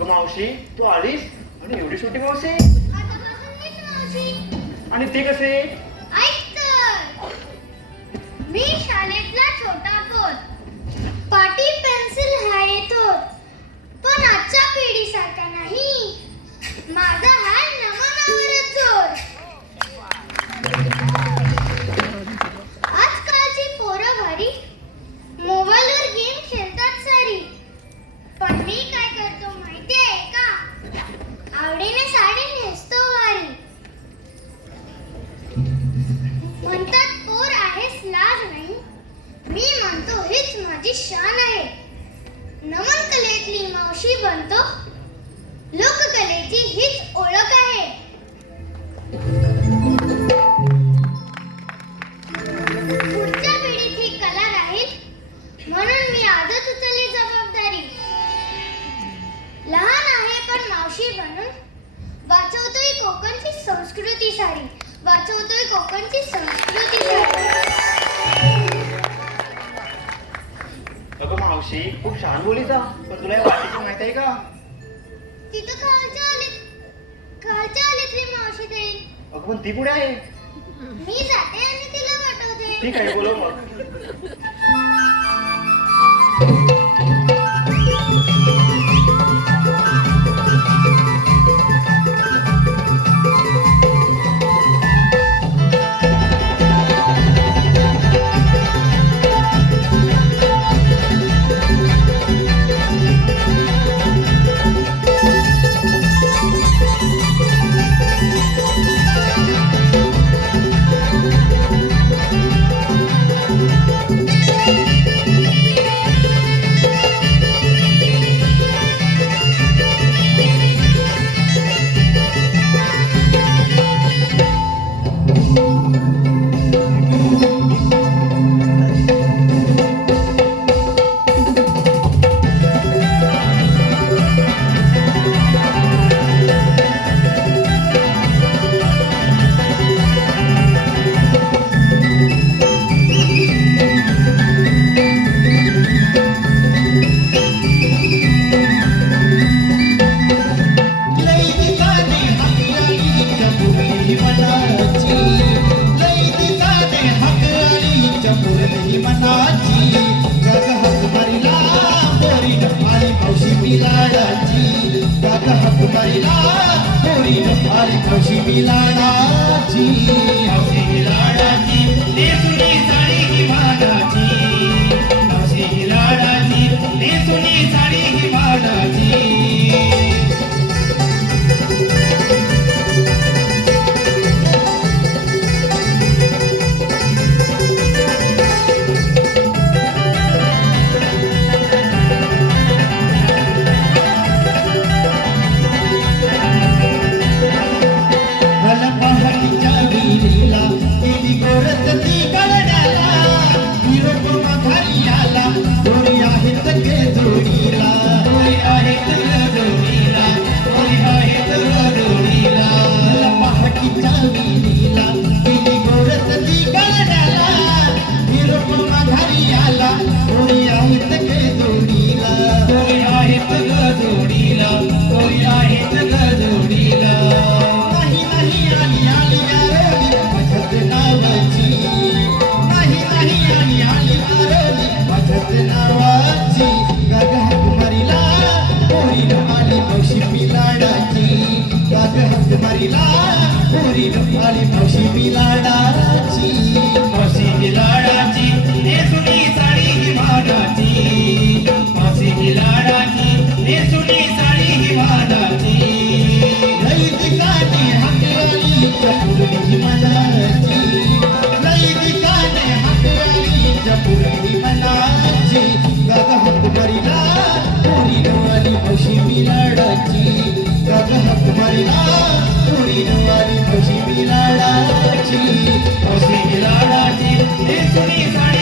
मावशी तू आलीस आणि एवढी छोटी मावशी आणि ते कसे मी शाळेतला छोटा पोर पाटी पेन्सिल हा येतो पण आजच्या पिढीसारखा नाही माझा हा नमनावरच जोर आजकालची पोरं भारी मोबाईलवर गेम खेळतात सारी पण मी काय करतो माहितीये का आवडीने साडी नेसतो वारी म्हणतात पोर आहेस लाज नाही मी म्हणतो हीच माझी शान आहे नमन कलेतली मावशी बनतो लोककलेची हीच ओळख आहे पुढच्या पिढीत ही कला राहील म्हणून मी आजच उचलली जबाबदारी लहान आहे पण मावशी बनून वाचवतोय कोकणची संस्कृती सारी वाचवतोय कोकणची संस्कृती सारी अगं मावशी खूप छान बोलीचा पण तुला या वाटेची माहित आहे का तिथं खालच्या आलीतली मावशी देईल अगं पण ती पुढे आहे मी जाते आणि तिला पाठवते ठीक आहे बोलव मग लाडाची मनाची लई दिकाने हाकली जपुरी मनाची गग हक मारिला पुरी नवाली मावशी मिलाडाची गग हक मारिला पुरी नवाली मावशी मिलाडाची मावशी मिलाडाची ही जुनी साडी